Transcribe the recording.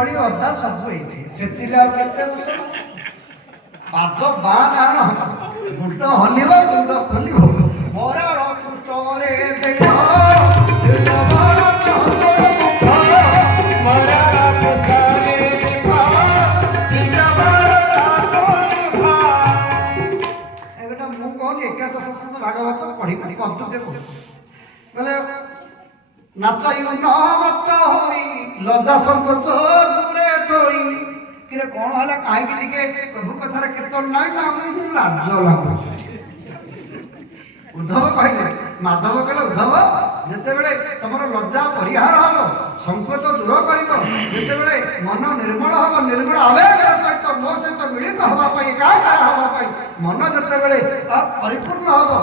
कोमली अदा सब एठी सेतिले आ केते पाद बा डाण मुंड हलिबो मुंड खोलिबो मोराळ पुष्टरे देखो भागवत पढ़ी पंचुते बोले नाचयु नमत होई लज्जा संकोच दूरे थोई किरे कोन हला काहे कि टिके प्रभु कथार कीर्तन नै ना लाज लागो उद्धव कहले माधव कहले उद्धव जते बेले तमरो लज्जा परिहार हबो संकोच दूर करिवो जते बेले मन निर्मल हबो निर्मल आवेग सहित मो सहित मिलित हबा पई का हबा पई मन जते बेले परिपूर्ण हबो